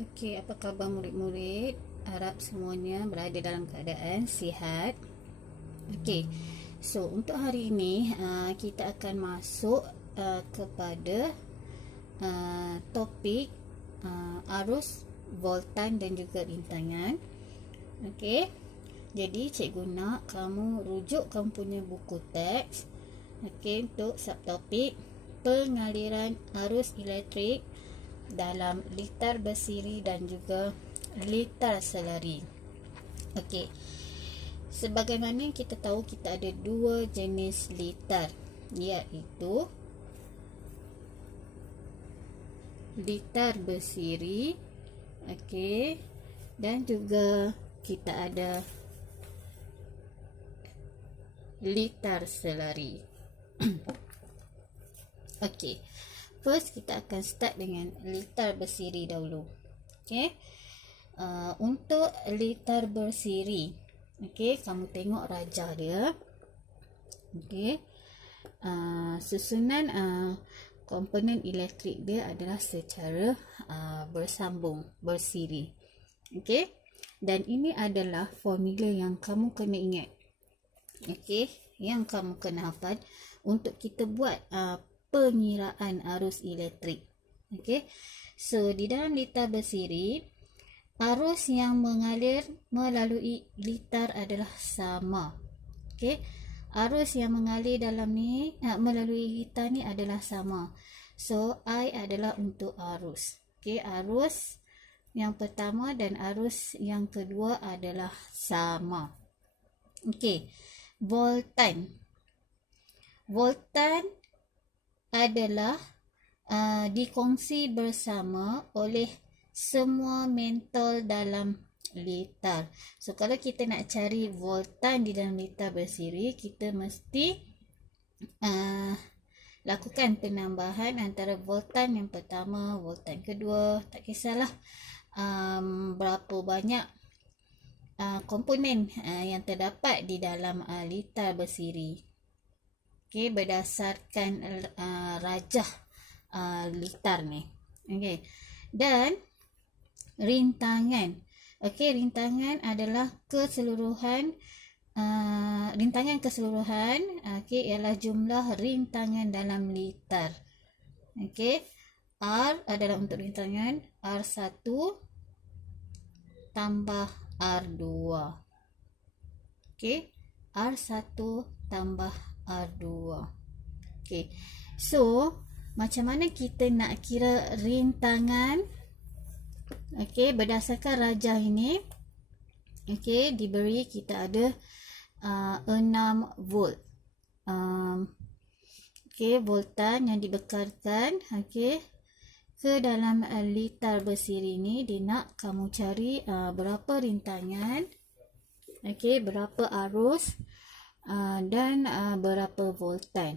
Okey, apa khabar murid-murid? Harap semuanya berada dalam keadaan sihat. Okey. So, untuk hari ini kita akan masuk kepada topik arus, voltan dan juga rintangan. Okey. Jadi, cikgu nak kamu rujuk kamu punya buku teks. Okey, untuk subtopik pengaliran arus elektrik dalam litar bersiri dan juga litar selari. Okey. Sebagaimana kita tahu, kita ada dua jenis litar, iaitu litar bersiri, okey, dan juga kita ada litar selari. Okey. First, kita akan start dengan litar bersiri dahulu. Okey. Untuk litar bersiri, okey, kamu tengok rajah dia. Okey. Susunan komponen elektrik dia adalah secara bersambung, bersiri. Okey. Dan ini adalah formula yang kamu kena ingat. Okey, yang kamu kena hafal untuk kita buat pengiraan arus elektrik. Okey. So, di dalam litar bersiri, arus yang mengalir melalui litar adalah sama. Okey. Arus yang mengalir dalam ni melalui litar ni adalah sama. So, I adalah untuk arus. Okey, arus yang pertama dan arus yang kedua adalah sama. Okey. Voltan. Voltan adalah dikongsi bersama oleh semua mentol dalam litar. So, kalau kita nak cari voltan di dalam litar bersiri, kita mesti lakukan penambahan antara voltan yang pertama, voltan kedua, tak kisahlah berapa banyak komponen yang terdapat di dalam litar bersiri. Okey, berdasarkan rajah litar ni. Okey. Dan rintangan. Okey, rintangan adalah keseluruhan rintangan keseluruhan, okey, ialah jumlah rintangan dalam litar. Okey. R adalah untuk rintangan R1 tambah R2. Okey, R1 tambah R2. Okey. So, macam mana kita nak kira rintangan? Okey, berdasarkan rajah ini, okey, diberi kita ada 6 volt. Okey, voltan yang dibekalkan, okey, ke dalam litar bersiri ini, dia nak kamu cari berapa rintangan, okey, berapa arus dan berapa voltan.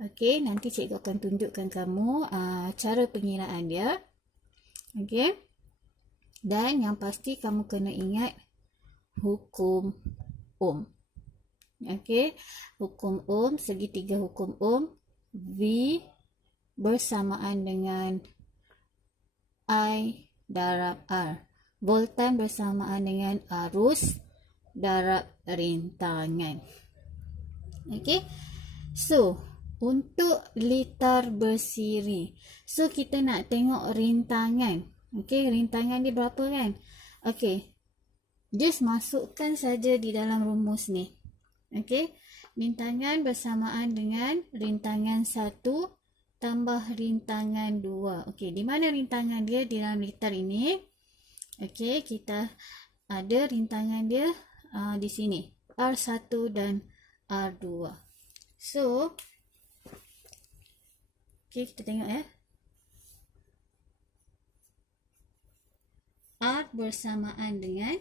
Okey, nanti cikgu akan tunjukkan kamu cara pengiraan dia. Okey. Dan yang pasti kamu kena ingat hukum Ohm. Okey, hukum Ohm, segitiga hukum Ohm, V bersamaan dengan I darab R. Voltan bersamaan dengan arus darab rintangan. Okey. So, untuk litar bersiri, so kita nak tengok rintangan. Okey, rintangan dia berapa kan? Okey. Just masukkan saja di dalam rumus ni. Okey. Rintangan bersamaan dengan rintangan 1 tambah rintangan 2. Okey, di mana rintangan dia di dalam litar ini? Okey, kita ada rintangan dia di sini. R1 dan R2. So, okey, kita tengok ya. R bersamaan dengan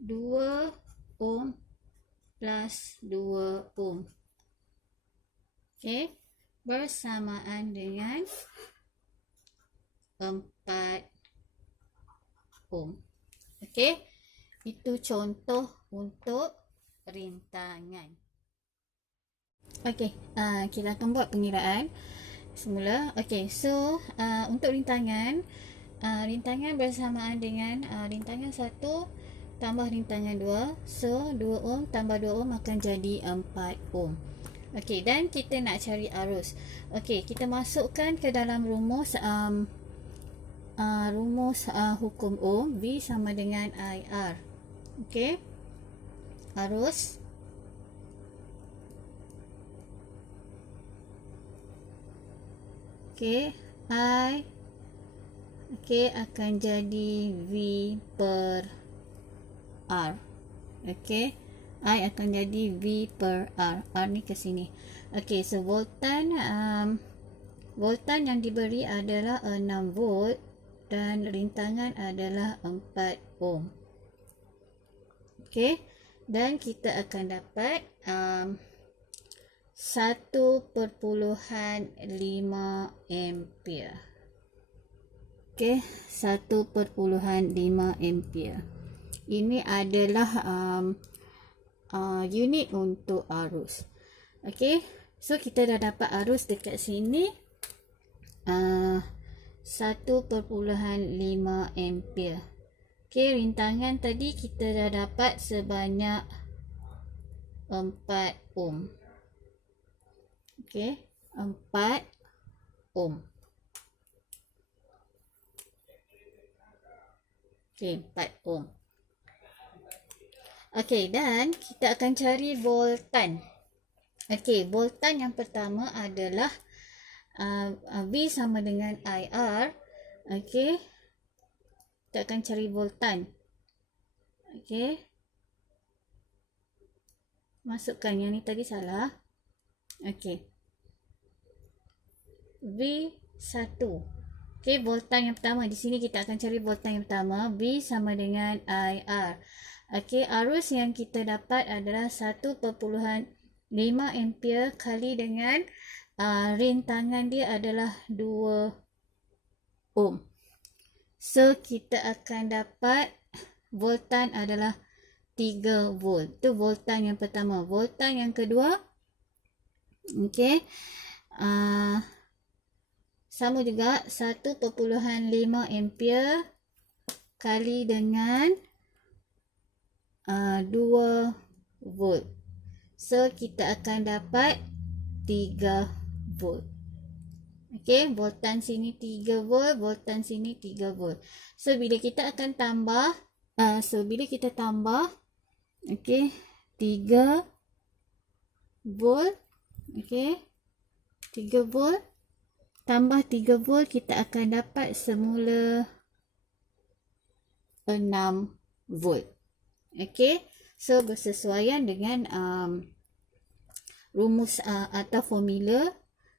2 ohm plus 2 ohm. Okey, bersamaan dengan 4 ohm. Okey, itu contoh untuk rintangan. Okey, kita akan buat pengiraan. semula. Okey, so untuk rintangan, rintangan bersamaan dengan rintangan 1 tambah rintangan 2. So 2 ohm tambah 2 ohm akan jadi 4 ohm. Okey, dan kita nak cari arus. Okey, kita masukkan ke dalam rumus hukum Ohm. V sama dengan IR. Okey, arus I akan jadi V per R. Okey, I akan jadi V per R. R ni ke sini. Okey, so voltan yang diberi adalah 6 volt dan rintangan adalah 4 ohm. Okey, dan kita akan dapat 1.5 ampere. Okey, 1.5 ampere. Ini adalah unit untuk arus. Okey, so kita dah dapat arus dekat sini 1.5 ampere. Okey, rintangan tadi kita dah dapat sebanyak 4 ohm. Okey, 4 ohm. Okey, 4 ohm. Okey, dan kita akan cari voltan. Okey, voltan yang pertama adalah V sama dengan IR. Okey, kita akan cari voltan. Okey, masukkan yang ni tadi salah. Okey, V1. Okey, voltan yang pertama. Di sini kita akan cari voltan yang pertama. V sama dengan IR. Okey, arus yang kita dapat adalah 1.5 ampere kali dengan rintangan dia adalah 2 ohm. So, kita akan dapat voltan adalah 3 volt. Itu voltan yang pertama. Voltan yang kedua, okey, sama juga 1.5 ampere kali dengan 2 volt. So, kita akan dapat 3 volt. Okey, voltan sini 3 volt, voltan sini 3 volt. So, bila kita akan tambah, okey, 3 volt, okey, 3 volt tambah 3 volt, kita akan dapat semula 6 volt. Okey, so bersesuaian dengan rumus atau formula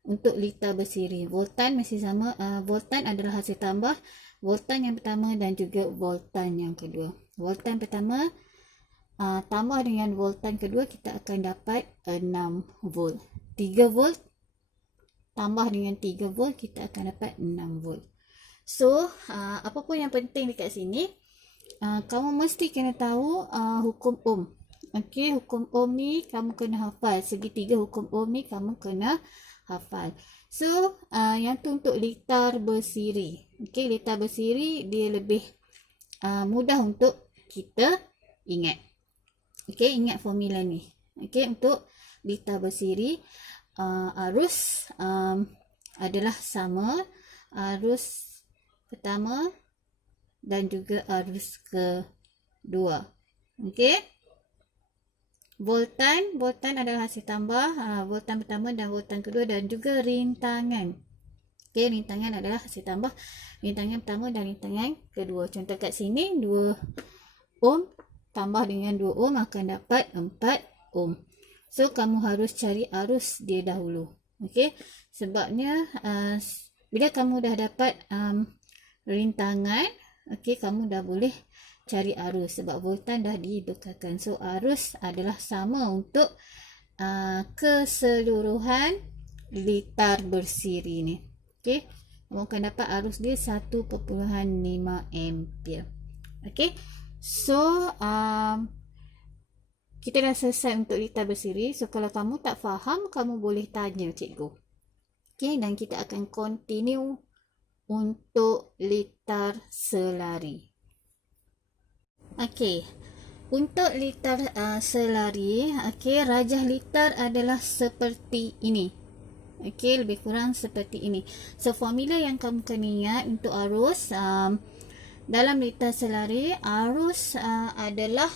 untuk liter bersiri. Voltan masih sama, voltan adalah hasil tambah voltan yang pertama dan juga voltan yang kedua. Voltan pertama tambah dengan voltan kedua, kita akan dapat 6 volt. 3 volt tambah dengan 3 volt, kita akan dapat 6 volt. So, apa pun yang penting dekat sini, kamu mesti kena tahu hukum Ohm. Okey, hukum Ohm ni kamu kena hafal. Segitiga hukum Ohm ni kamu kena hafal. So, yang tu untuk liter bersiri. Okey, liter bersiri dia lebih mudah untuk kita ingat. Okey, ingat formula ni. Okey, untuk liter bersiri, arus adalah sama arus pertama dan juga arus kedua. Okey, voltan adalah hasil tambah voltan pertama dan voltan kedua dan juga rintangan. Okey, rintangan adalah hasil tambah rintangan pertama dan rintangan kedua. Contoh kat sini 2 ohm tambah dengan 2 ohm akan dapat 4 ohm. So, kamu harus cari arus dia dahulu. Okey, sebabnya bila kamu dah dapat rintangan, okey, kamu dah boleh cari arus sebab voltan dah dibekalkan. So, arus adalah sama untuk keseluruhan liter bersiri ni. Okey, kamu akan dapat arus dia 1.5 ampere. Okey, so kita dah selesai untuk liter bersiri. So, kalau kamu tak faham, kamu boleh tanya cikgu. Okey, dan kita akan continue untuk litar selari. Okey, untuk litar selari, okey, rajah litar adalah seperti ini. Okey, lebih kurang seperti ini. So, formula yang kamu kena ingat untuk arus, dalam litar selari, arus adalah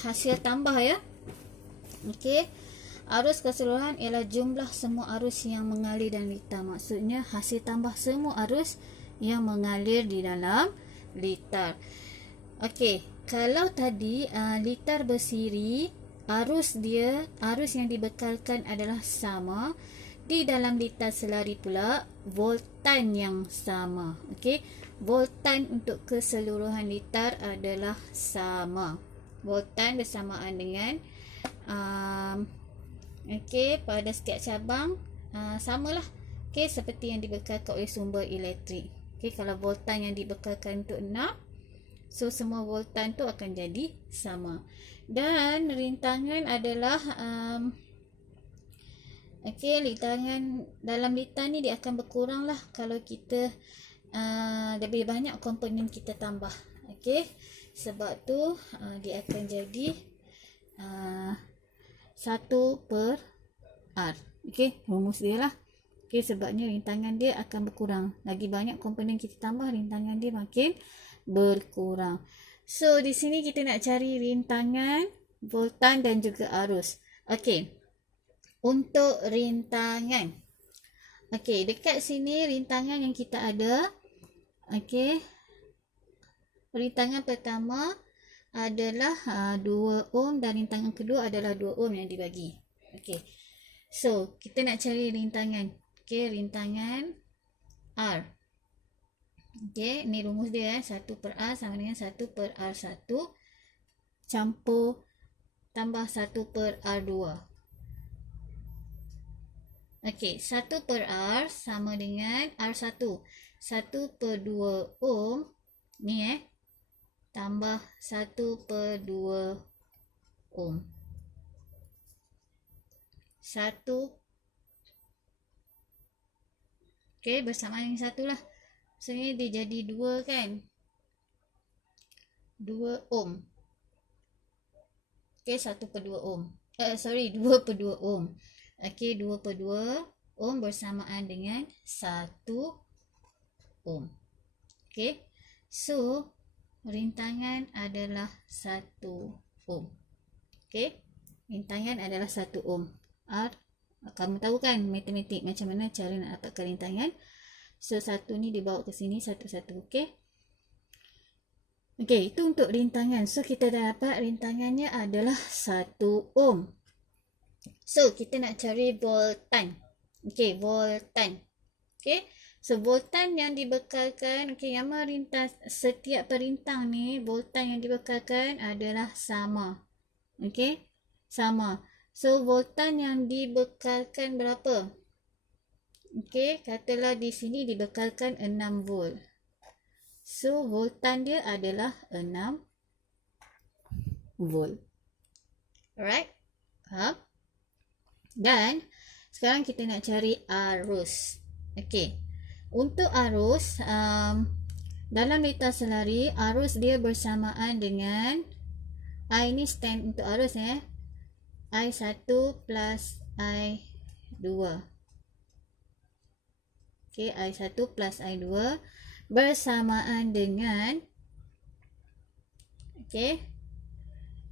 hasil tambah ya. Okey, arus keseluruhan ialah jumlah semua arus yang mengalir dalam litar. Maksudnya hasil tambah semua arus yang mengalir di dalam litar. Okey, kalau tadi litar bersiri, arus yang dibekalkan adalah sama. Di dalam litar selari pula, voltan yang sama. Okey, voltan untuk keseluruhan litar adalah sama. Voltan bersamaan dengan okey, pada setiap cabang samalah. Okey, seperti yang dibekalkan oleh sumber elektrik. Okey, kalau voltan yang dibekalkan untuk 6, so semua voltan tu akan jadi sama. Dan rintangan adalah okey, rintangan dalam litar ni dia akan berkurang lah kalau kita lebih banyak komponen kita tambah. Okey, sebab tu dia akan jadi 1/R. Okey, rumus dia lah. Okey, sebabnya rintangan dia akan berkurang. Lagi banyak komponen kita tambah, rintangan dia makin berkurang. So, di sini kita nak cari rintangan, voltan dan juga arus. Okey, untuk rintangan. Okey, dekat sini rintangan yang kita ada. Okey, rintangan pertama adalah 2 ohm dan rintangan kedua adalah 2 ohm yang dibagi. Okey, so kita nak cari rintangan. Okey, rintangan R. Okey, ni rumus dia 1/R sama dengan 1/R1 campur tambah 1/R2. Okey, 1/R sama dengan R1. 1/2 ohm ni tambah 1/2 ohm. 1. Okey, bersamaan dengan 1 lah. Maksudnya dia jadi 2 kan. 2 ohm. Okey, 1/2 ohm. 2/2 ohm. Okey, 2/2 ohm bersamaan dengan 1 ohm. Okey, so rintangan adalah 1 ohm. Okey, rintangan adalah 1 ohm. R, kamu tahu kan matematik macam mana cara nak dapatkan rintangan. So, 1 ni dibawa ke sini satu-satu. Okey. Okey, itu untuk rintangan. So, kita dah dapat rintangannya adalah 1 ohm. So, kita nak cari voltan. Okey, voltan. Okey. So, voltan yang dibekalkan, okey, yang melintas setiap perintang ni, voltan yang dibekalkan adalah sama. Okey, sama. So, voltan yang dibekalkan berapa? Okey, katalah di sini dibekalkan 6 volt. So, voltan dia adalah 6 volt. Alright? Faham? Dan sekarang kita nak cari arus. Okey. Untuk arus, dalam litar selari, arus dia bersamaan dengan I ni stand untuk arus I1 plus I2. Okey, I1 plus I2 bersamaan dengan, okey,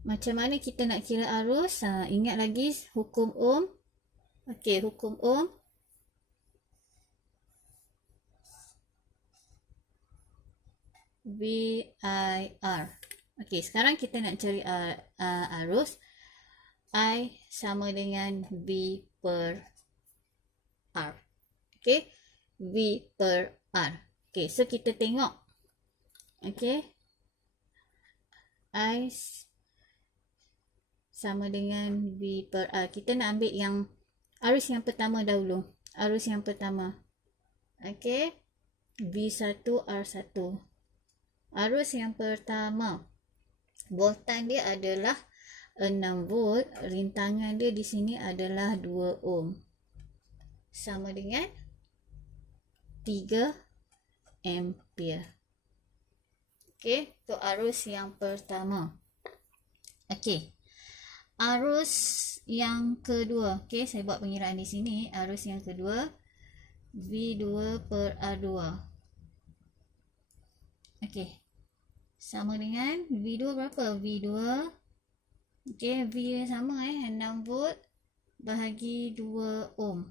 macam mana kita nak kira arus? Ingat lagi hukum Ohm. Okey, hukum Ohm. VIR. Okey, sekarang kita nak cari arus. I sama dengan V per R. Okey, V per R. Okey, so kita tengok. Okey, I sama dengan V per R. Kita nak ambil yang arus yang pertama dahulu. Arus yang pertama. Okey, V1 R1. Arus yang pertama, voltan dia adalah 6 volt, rintangan dia di sini adalah 2 ohm. sama dengan 3 ampere. Okey, untuk arus yang pertama. Okey. Arus yang kedua. Okey, saya buat pengiraan di sini. Arus yang kedua V2 per R2. Okey. Sama dengan V2 berapa? V2. Okey, V sama 6 volt bahagi 2 ohm.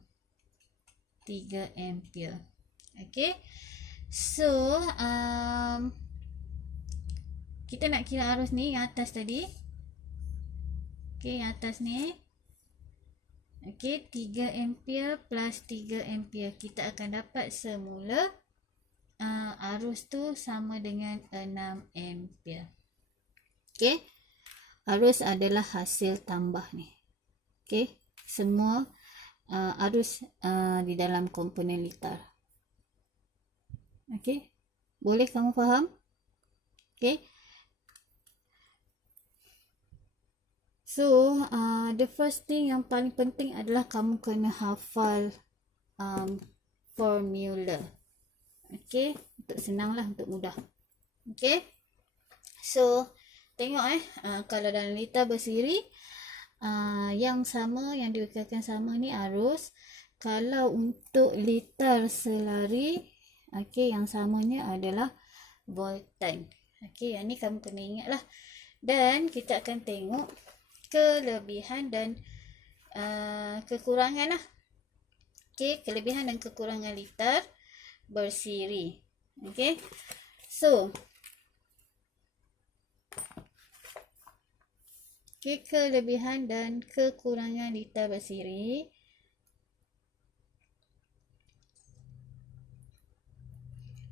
3 ampere. Okey. So, kita nak kira arus ni yang atas tadi. Okey, yang atas ni. Okey, 3 ampere plus 3 ampere. Kita akan dapat semula arus tu sama dengan 6 ampere. Okey. Arus adalah hasil tambah ni. Okey. Semua arus di dalam komponen litar. Okey. Boleh kamu faham? Okey. So, the first thing yang paling penting adalah kamu kena hafal formula. Okey, untuk senanglah, untuk mudah. Okey. So, tengok kalau dalam litar bersiri yang sama, yang dibekalkan sama ni arus. Kalau untuk litar selari, okey, yang samanya adalah voltan. Okey, yang ni kamu kena ingatlah. Dan kita akan tengok kelebihan dan kekurangan lah. Okey, kelebihan dan kekurangan litar bersiri. Okey. So, okey, kelebihan dan kekurangan litar bersiri.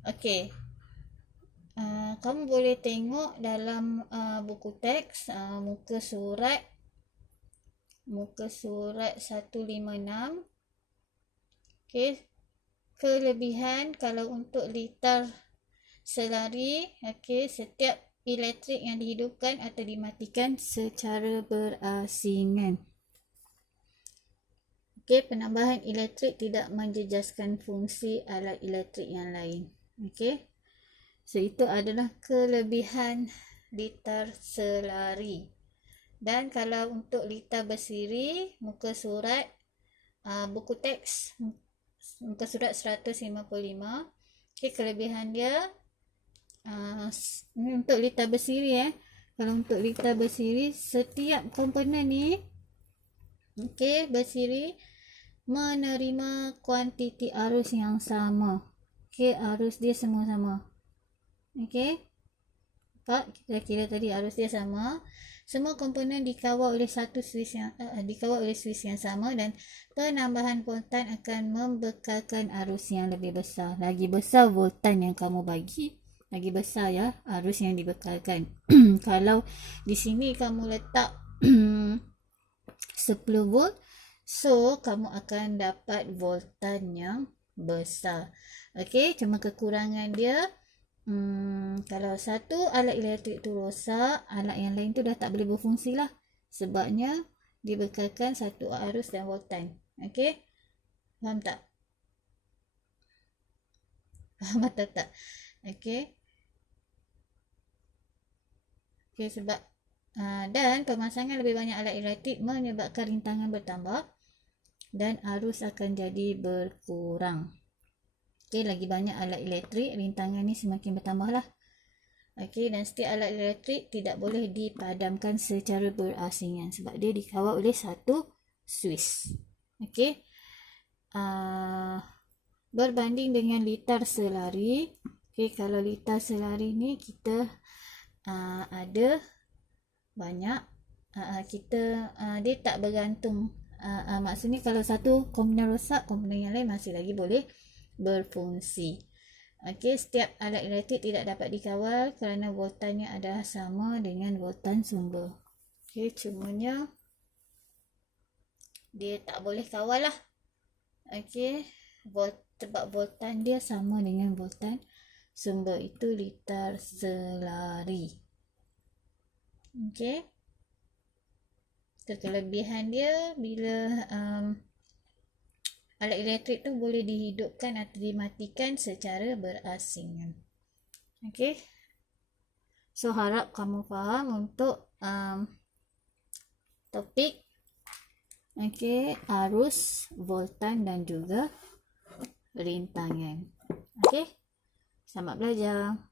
Okey. Kamu boleh tengok dalam buku teks muka surat 156. Okey. Kelebihan kalau untuk litar selari, okey, setiap elektrik yang dihidupkan atau dimatikan secara berasingan. Okey, penambahan elektrik tidak menjejaskan fungsi alat elektrik yang lain. Okey. So, itu adalah kelebihan litar selari. Dan kalau untuk litar bersiri, muka surat buku teks muka surat 155. Okey, kelebihan dia untuk litar bersiri kalau untuk litar bersiri, setiap komponen ni okey, bersiri menerima kuantiti arus yang sama. Okey, arus dia semua sama. Okey. Nampak? Kita kira tadi arus dia sama. Semua komponen dikawal oleh satu switch yang sama dan penambahan voltan akan membekalkan arus yang lebih besar. Lagi besar voltan yang kamu bagi, lagi besar ya arus yang dibekalkan. Kalau di sini kamu letak 10 volt, so kamu akan dapat voltan yang besar. Okey, cuma kekurangan dia kalau satu alat elektrik tu rosak, alat yang lain tu dah tak boleh berfungsi lah. Sebabnya dibekalkan satu arus dan voltan. Okey, faham tak? Faham atau tak? Okey. Okey, sebab dan pemasangan lebih banyak alat elektrik menyebabkan rintangan bertambah dan arus akan jadi berkurang. Okey, lagi banyak alat elektrik, rintangan ni semakin bertambah lah. Okey, dan setiap alat elektrik tidak boleh dipadamkan secara berasingan sebab dia dikawal oleh satu switch. Okey. Berbanding dengan litar selari. Okey, kalau litar selari ni kita ada banyak dia tak bergantung. Maksudnya kalau satu komponen rosak, komponen yang lain masih lagi boleh berfungsi. Okey, setiap alat elektrik tidak dapat dikawal kerana voltannya adalah sama dengan voltan sumber. Okey, cumanya dia tak boleh kawal lah. Okey, sebab voltan dia sama dengan voltan sumber. Itu litar selari. Okey, kelebihan dia bila alat elektrik tu boleh dihidupkan atau dimatikan secara berasingan. Okey. So harap kamu faham untuk topik arus, voltan dan juga rintangan. Okey. Selamat belajar.